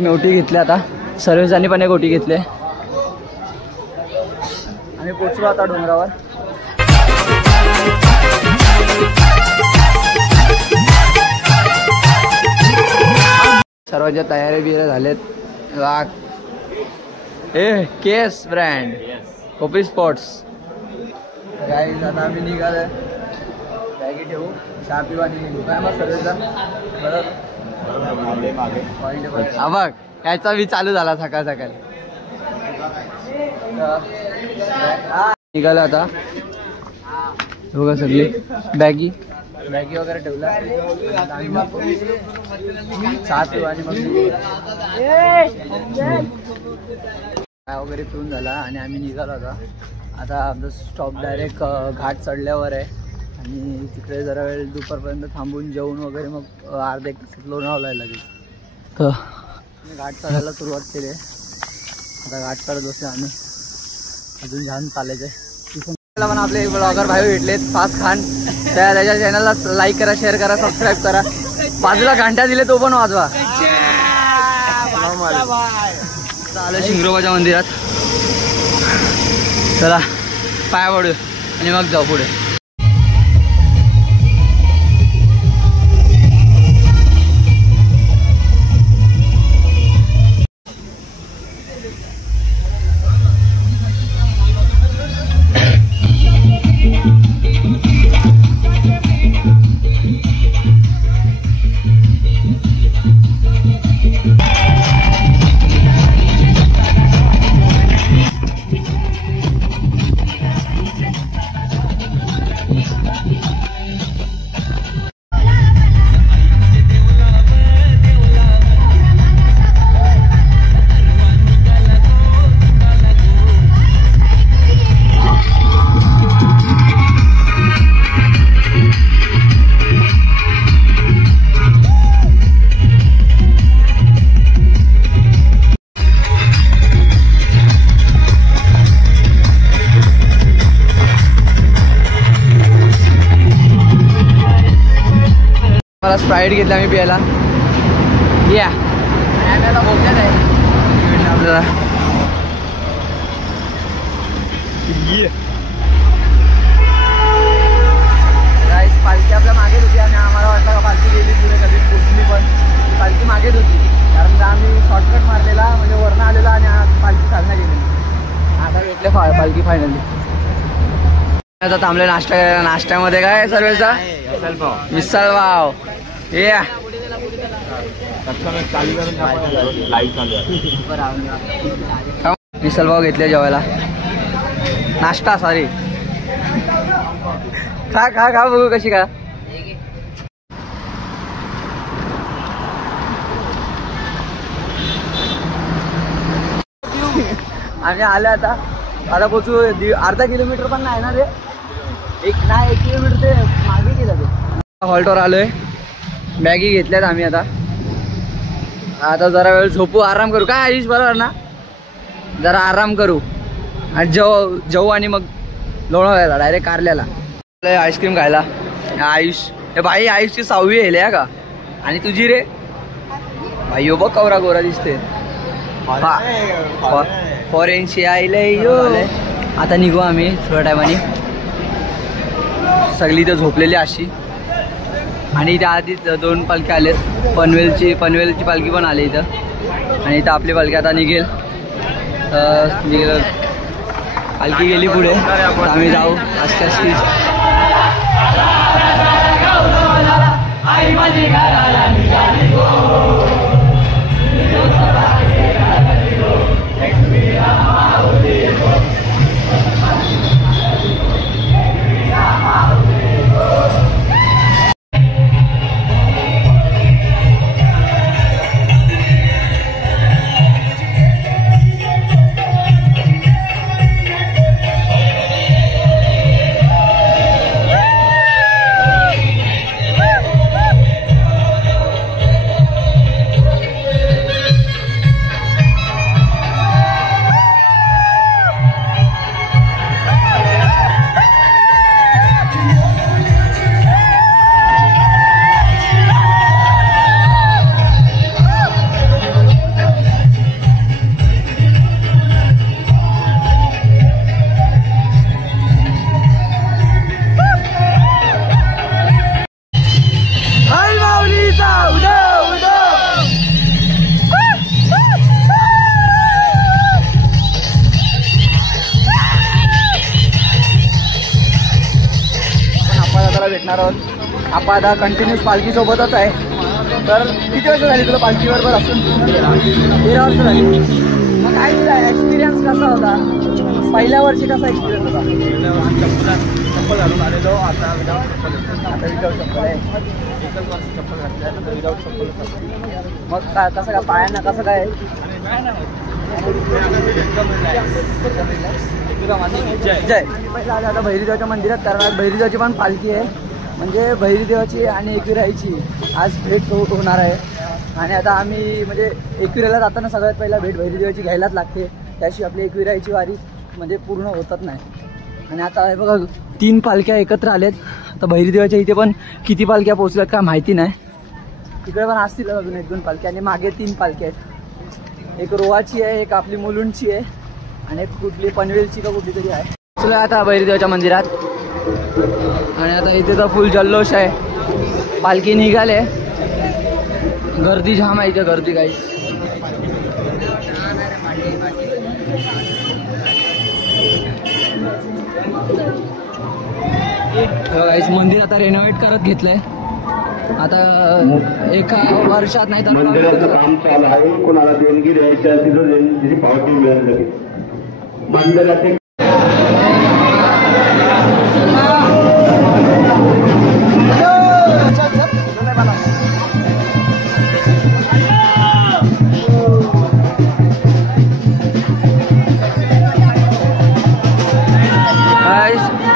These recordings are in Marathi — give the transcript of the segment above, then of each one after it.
मी ओटी घेतली आता, सर्वेजांनी पण एक ओटी घेतली. आम्ही पोचलो आता डोंगरावर. सर्वांच्या तयारी बिया झालेत. केस ब्रँड कॉफी स्पॉट्स. गाईज आता आम्ही निघालोय. बॅगी ठेवू, चहा पिऊ आणि निघू. काय मग सर्वेचा हा बघ, याचा बी चालू झाला सकाळ सकाळी. निघालो आता बघा सगळी बॅगी वगैरे ठेवला. चहा पिऊ आणि मग चहा वगैरे पिऊन झाला आणि आम्ही निघालो आता आमचा स्टॉप डायरेक्ट घाट चढल्यावर आहे आणि तिकडे जरा वेळ दुपारपर्यंत थांबून जेवून वगैरे मग अर्धा एक तास लोणावळ्याला लगेच. तर घाट चढायला सुरुवात केली आहे. आता घाट चढत बसले आम्ही, अजून छान चालायचं आहे. पण आपले ब्लॉगर भाई भेटलेत फास्ट खान. त्याच्या चॅनलला लाईक करा, शेअर करा, सबस्क्राईब करा. बाजूला घंटा दिले तो पण वाजवा. आलं शिंगरोबाच्या मंदिरात. चला पाया पडू आणि मग जाऊ पुढे. मला स्प्राईट घेतला मी प्यायला. या बोलतात आहे आपल्याला. पालखी आपल्या मागेच होती आणि आम्हाला वाटलं का पालखी गेली पुढे कधीच पोचली, पण पालखी मागेच होती. कारण का आम्ही शॉर्टकट मारलेला, म्हणजे वरनं आलेला आणि पालखी चालना गेली. आता भेटले पालखी फायनली. आता थांबले नाश्ता करायला. नाश्त्यामध्ये काय सर्वेचा मिसळ पाव. या मिसळ पाव घेतले जेवायला. नाश्ता सॉरी. खा बघू कशी का. आम्ही आले आता पोचू. अर्धा किलोमीटर पण नाही ना रे, 1 किलोमीटर ते मागे गेलं ते. हॉल्टवर आलोय. बॅगी घेतल्यात आम्ही. आता जरा वेळ झोपू, आराम करू. काय आयुष बरोबर ना, जरा आराम करू आणि जेवू आणि मग लोणावळ्याला डायरेक्ट कारल्याला. आईस्क्रीम खायला. आयुष हे भाई, आयुषची 6वी आहे का. आणि तुझी रे भाई हो बघ कवरा गोरा दिसते. फॉरेनशी आईले यो. आता निघू आम्ही थोड्या टायमाने. सगळी इथं झोपलेली अशी. आणि इथं आधी 2 पालख्या आलेत. पनवेलची पालखी पण आली इथं. आणि इथं आपली पालखी आता निघेल. पालखी गेली पुढे, आम्ही जाऊ आस्ते आस्ते. पप्पा आता कंटिन्यूस पालखी सोबतच आहे. तर किती वर्ष झाली तुला पालखीबरोबर असून? 13 वर्ष झाली. मग काय तुला एक्सपिरियन्स कसा होता? पहिल्या वर्षी कसा एक्सपिरियन्स होता? पहिल्या वर्षी चप्पल घालून आलेलो, आता विदाऊट चप्पल आहे. एकच वर्ष चप्पल घातली, आता विदाऊट चप्पल. मग काय कसं काय पायांना कसं काय? जय पहिला आले आता भैरीदेवाच्या मंदिरात, कारण आज भैरीदेवाची पण पालखी आहे. म्हणजे भैरीदेवाची आणि एकविराईची आज भेट होणार आहे. आणि आता आम्ही म्हणजे एकविराला जाताना सगळ्यात पहिला भेट भैरीदेवाची घ्यायलाच लागते, त्याशिवाय आपली एकविराईची वारी म्हणजे पूर्ण होतच नाही. आणि आता हे बघा 3 पालख्या एकत्र आलेत. आता भैरीदेवाच्या इथे पण किती पालख्या पोहोचल्यात काय माहिती नाही. तिकडे पण असतील अजून 1-2 पालख्या आणि मागे 3 पालख्या आहेत. एक रोहाची आहे, एक आपली मुलुंडची आहे आणि एक कुठली पनवेलची का कुठली तरी आहे. चला आता भैरीदेवाच्या मंदिरात. आणि आता इथे तर फुल जल्लोष आहे, पालखी निघाले. गर्दी जाम आहे इथे, गर्दी काही. मंदिर आता रेनोव्हेट करत घेतलंय. आता एका वर्षात नाही तर मंदिराचं काम चालू आहे. कोणाला देणगी द्यायची असेल तर देणगीची पावती मिळाली लगेच. मंदिराचे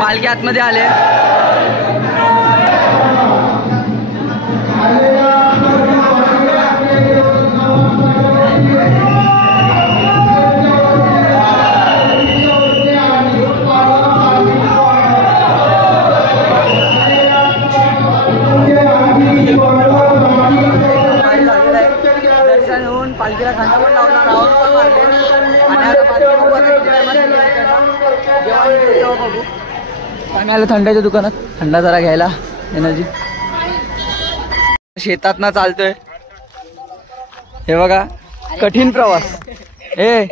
पालखी आतमध्ये आले. दर्शन होऊन पालखीला खांदा पण लावला, रावण पण मारले. आणि आता पालखी बघू आता किती टायमात जेव्हा निघेल तेव्हा बघू. आम्ही आलो थंडाच्या दुकानात, थंडा जरा घ्यायला, एनर्जी. शेतात ना चालतोय हे बघा, कठीण प्रवास. हे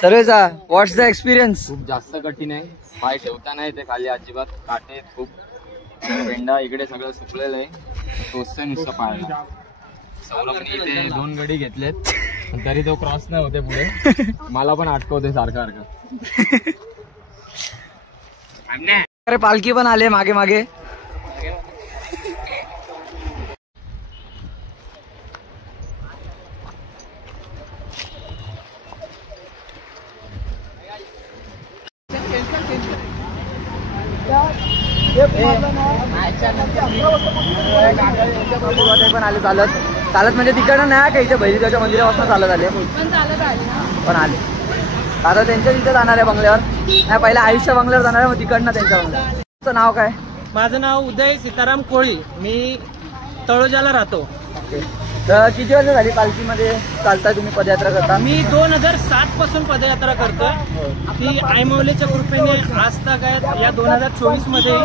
सर्वेचा व्हॉट्स द एक्सपिरियन्स? खूप जास्त कठीण आहे. पाय ठेवता नाही ते खाली, अजिबात काटे खूप. पेंडा इकडे सगळं सुकलेलं आहे, टोचतंय नुसतं पायाला. सौरभने इथे 2 गडी घेतलेत तरी तो क्रॉस नाही होते पुढे. मला पण अटकवते सारखं सारखं. अरे पालखी पण आले मागे मागे. पण आले चालत चालत, म्हणजे तिकडनं नाही का, इथे भैरीदेवाच्या मंदिरापासून चालत आले पण आले. आता त्यांच्या तिथे जाणार आहे बंगल्यावर, नाही पहिला आयुष्य बंगल्यावर जाणार आहे, मग तिकडनं त्यांच्या बंगल्यावर. तुमचं नाव काय? माझं नाव उदय सीताराम कोळी, मी तळोजाला राहतो. ओके. तर किती वर्ष झाली पालखीमध्ये चालता तुम्ही, पदयात्रा करता? मी 2007 पासून पदयात्रा करतोय. ती आईमाऊलीच्या कृपेने आज तक आहे. या 2024 मध्ये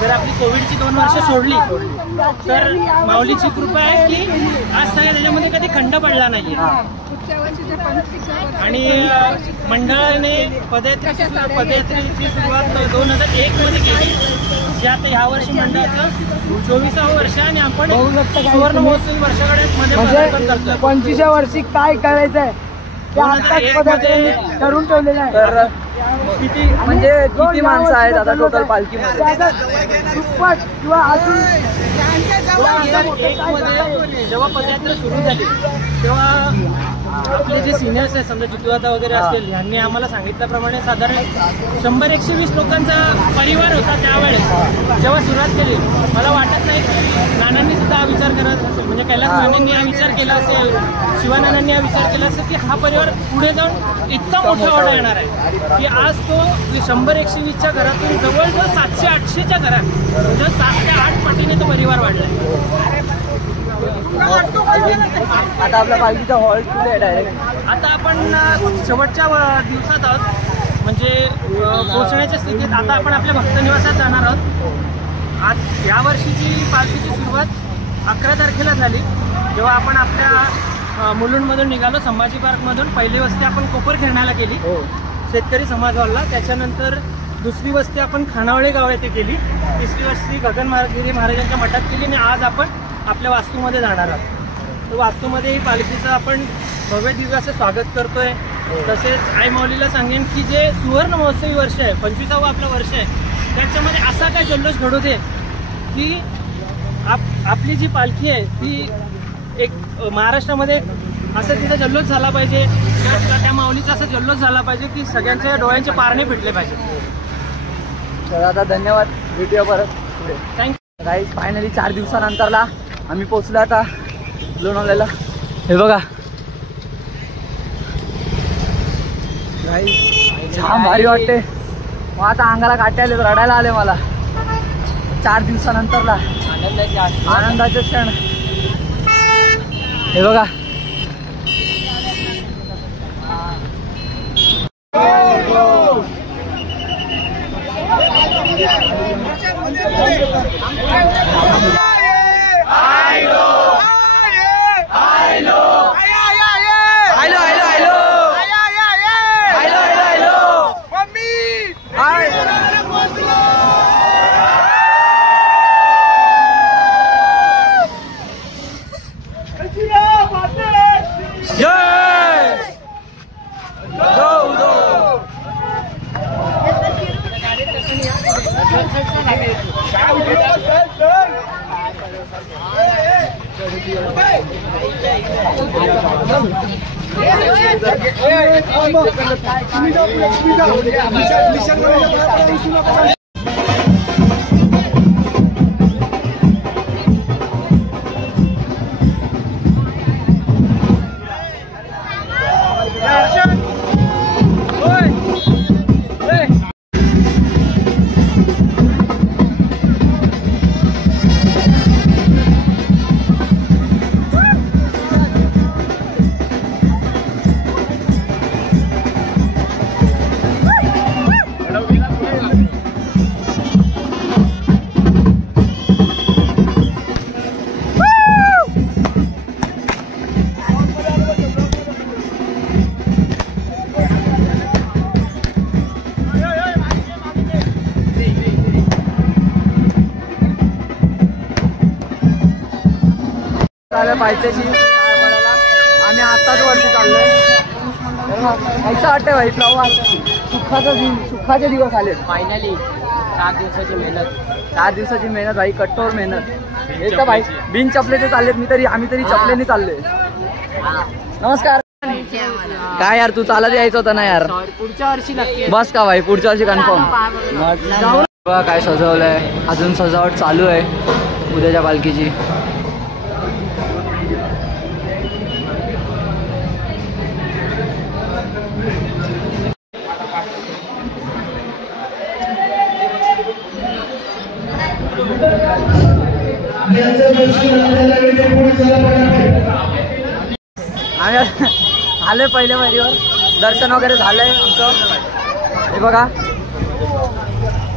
जर आपली कोविडची 2 वर्ष सोडली तर माऊलीची कृपा आहे की आज तक त्याच्यामध्ये कधी खंड पडला नाही. आणि मंडळाने पदयात्रेची सुरुवात 2001 मध्ये केली, जे आता ह्या वर्षी मंडळाचं 24वं वर्ष आणि आपण सुवर्ण महोत्सवी वर्षाकडे मध्ये करतोय. 25व्या वर्षी काय करायचंय ठरून ठेवलेलं आहे. तर किती म्हणजे किती माणसं आहेत आता टोटल पालखीमध्ये? जेव्हा पदयात्रा सुरू झाली तेव्हा आपले जे सिनियर्स आहेत, समजा जितूदादा वगैरे असतील, यांनी आम्हाला सांगितल्याप्रमाणे साधारण 100-120 लोकांचा परिवार होता त्यावेळेस जेव्हा सुरुवात केली. मला वाटत नाही नानांनी सुद्धा हा विचार करत असेल, म्हणजे कैलास नानांनी हा विचार केला असेल, शिवानानांनी हा विचार केला असेल की हा परिवार पुढे जाऊन इतका मोठा वाटा येणार आहे की आज तो 100-120च्या घरातून जवळजवळ 700-800च्या घरात म्हणजे 7 ते 8 पटीने तो परिवार वाढलाय. आता आपल्या पालखीचा हॉल्ट कुठे आहे डायरेक्ट? आता आपण शेवटच्या दिवसात आहोत, म्हणजे पोहोचण्याच्या स्थितीत. आता आपण आपल्या भक्तनिवासात जाणार आहोत. आज या वर्षीची पालखीची सुरुवात 11 तारखेला झाली, जेव्हा आपण आपल्या मुलुंडमधून निघालो. संभाजी पार्कमधून पहिली वस्ती आपण कोपर खेळण्याला केली, शेतकरी समाज हॉलला. त्याच्यानंतर दुसरी वस्ती आपण खानावळे गाव येथे केली, तिसरी वस्ती गगनगिरी महाराजांच्या मठात केली आणि आज आपण आपल्या वास्तूमध्ये जाणार आहोत. तर वास्तूमध्ये ही पालखीचं आपण भव्य दिव्य असं स्वागत करतोय. तसेच आई माऊलीला सांगेन की जे सुवर्ण महोत्सवी वर्ष आहे, 25वा आपलं वर्ष आहे, त्याच्यामध्ये असा काय जल्लोष घडू दे की आपली जी पालखी आहे ती एक महाराष्ट्रामध्ये असं तिचा जल्लोष झाला पाहिजे, त्या माऊलीचा असा जल्लोष झाला पाहिजे की सगळ्यांच्या डोळ्यांचे पारणे फिटले पाहिजे. तर आता धन्यवाद, भेटूया परत पुढे. थँक्यू. गाईस फायनली 4 दिवसानंतरला आम्ही पोचलो आता लोणावळ्याला. हे बघा गाईस छान भारी वाटते. मग आता अंगाला काटे आले, रडायला आले मला. 4 दिवसानंतरला आनंदाचे क्षण. हे बघा पायथ्याशी आम्ही आताच वरती चाललोय. असं वाटतंय भाई प्रवास सुखाचे दिवस आले फायनली. 4 दिवसाची मेहनत भाई, कठोर मेहनत. हे तर भाई बिन चपलेचे चाललेत, आम्ही तरी चपलेने चाललोय. नमस्कार. काय यार तू चालत यायचं होतं ना यार, पुढच्या वर्षी नक्की बस का भाई, पुढच्या वर्षी कन्फर्म. बघा काय सजवलंय, अजून सजावट चालू आहे उद्याच्या पालखीची. आम्ही आलोय पहिल्या पायरीवर, दर्शन वगैरे झालंय आमचं. हे बघा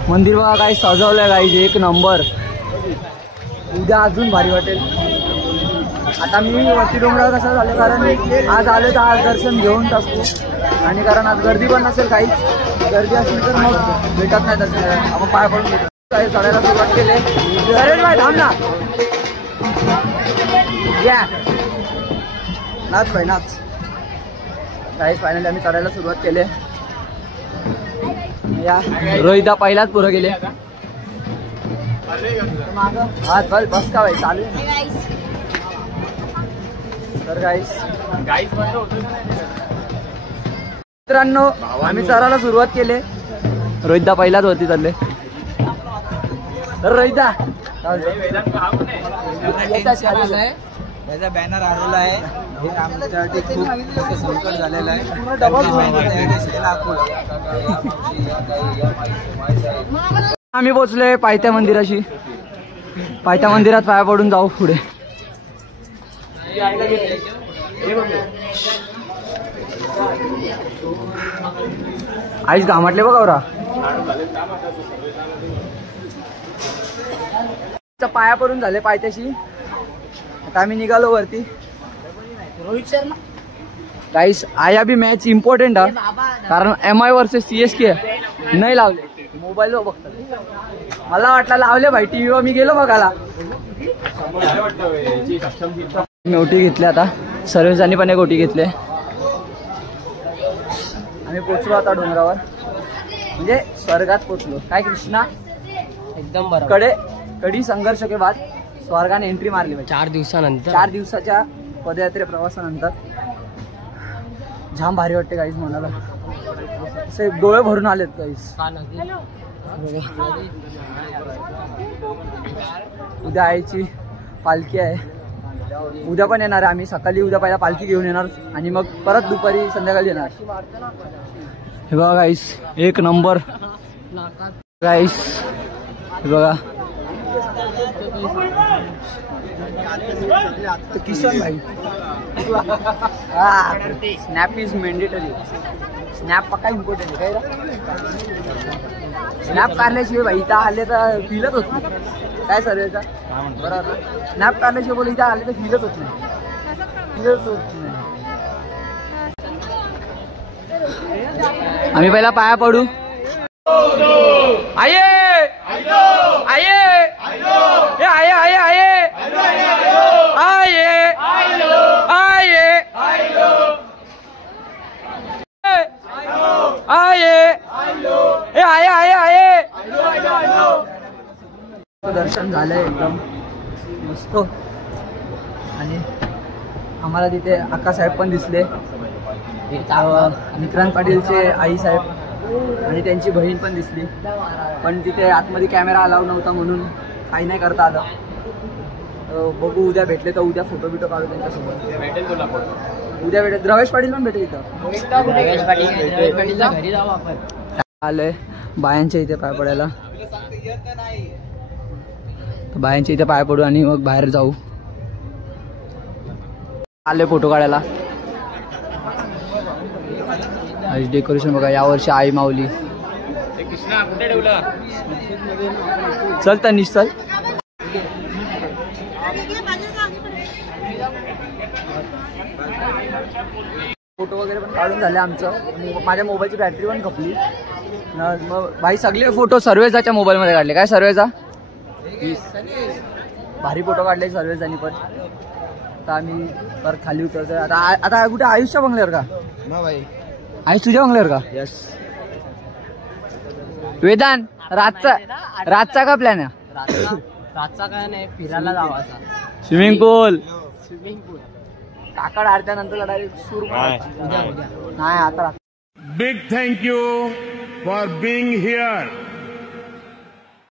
मंदिर बघा काही सजवलंय गाईज, एक नंबर. उद्या अजून भारी वाटेल. आता मी वरती डोंगरावर कसं झालं, कारण आज आलो तर आज दर्शन घेऊन टाकतो, आणि कारण आज गर्दी पण नसेल, काहीच गर्दी असली तर मग भेटत नाही दर्शन. आपण पाय पडून घेतो. काही चढायला सुरुवात केली. थांब ना, या नाच भाई नाच. काहीच फायनली आम्ही चढायला सुरुवात केली. या रोहिता पहिलाच पुढे गेले. हा चल बस का भाई, चालू आहे. तर मित्रांनो आम्ही चढायला सुरुवात केली. रोहिता पहिलाच वरती चालले. तर रोहिता याचा बॅनर आलेला आहे. हे आमच्यासाठी खूप मोठं संकट झालेलं आहे. आम्ही पोचलोय पायथ्या मंदिराशी. पायथ्या मंदिरात पाया पडून जाऊ पुढे. आईच घामाटले बघ औरा. पाया पडून झाले पायथ्याशी. आता आम्ही निघालो वरती. रोहित शर्मा गाइस आया भी मैच इम्पोर्टेंट है, कारण MI वर्सेस CSK नहीं लावले. मोबाईलवर बघतात. मला वाटलं लावले भाई टीव्हीवर, मी गेलो बघायला. गोटी घेतली आता सर्वेजांनी पण एक गोटी घेतली. आम्ही पोचलो आता डोंगरावर, म्हणजे स्वर्गात पोचलो. काय कृष्णा एकदम बरोबर. कडी संघर्ष के बाद स्वर्गाने एंट्री मारली. 4 दिवसानंतर, 4 दिवसाच्या पदयात्रे प्रवासानंतर जाम भारी वाटते गाईज. मनाला असे डोळे भरून आलेत गाईज. उद्या आईची पालखी आहे, उद्या पण येणार आहे आम्ही. सकाळी उद्या पहिला पालखी घेऊन येणार आणि मग परत दुपारी संध्याकाळी येणार. हे बघा गाईस, एक नंबर गाईस. हे बघा किशन भाई. Snap is mandatory. स्नॅप पक्का इम्पॉर्टंट आहे काय. स्नॅप काढल्याशिवाय भाई इथं आले तर फीलच होत नाही. काय सर्वेचा बरोबर. स्नॅप काढल्याशिवाय बोल इथं आले तर फीलच होत नाही. आम्ही पहिला पाया पडू. आये आये आये आये आये दर्शन झालंय एकदम मस्त. आणि आम्हाला तिथे अक्कासाहेब पण दिसले, विक्रांत पाटीलचे आई साहेब आणि त्यांची बहीण पण दिसली. पण तिथे आतमध्ये कॅमेरा अलाव नव्हता म्हणून काही नाही करता आलं. बघू उद्या भेटले तर उद्या फोटो बिटो काढू त्यांच्यासोबत. भेटेल तुला फोटो उद्या भेटेल. द्रवेश पाटील पण भेटेल इथं. घरी जाऊ आपण. आलोय बायांच्या इथे पाय पडायला. बायांच्या इथे पाय पडू आणि मग बाहेर जाऊ. आले फोटो काढायला. डेकोरेशन बघा यावर्षी आई माऊली. चल तनिष चल. फोटो वगैरे पण काढून झाले आमचं. माझ्या मोबाईलची बॅटरी पण खपली. मग भाई सगळे फोटो सर्वेजाच्या मोबाईलमध्ये काढले. काय सर्वेजा भारी फोटो काढले सर्वेजांनी पण. आता आम्ही परत खाली उतरतोय. आता कुठे आयुषच्या बंगल्यावर का आयुष तुझ्या बंगल्यावर का. यस. वेदांत रातचा का प्लॅन आहे. रातचा काय नाही, फिरायला जावाचा. स्विमिंग पूल स्विमिंग पूल काकड आरत्यानंतर डायरेक्ट सुरू. उद्या नाही आता Big thank you for being here.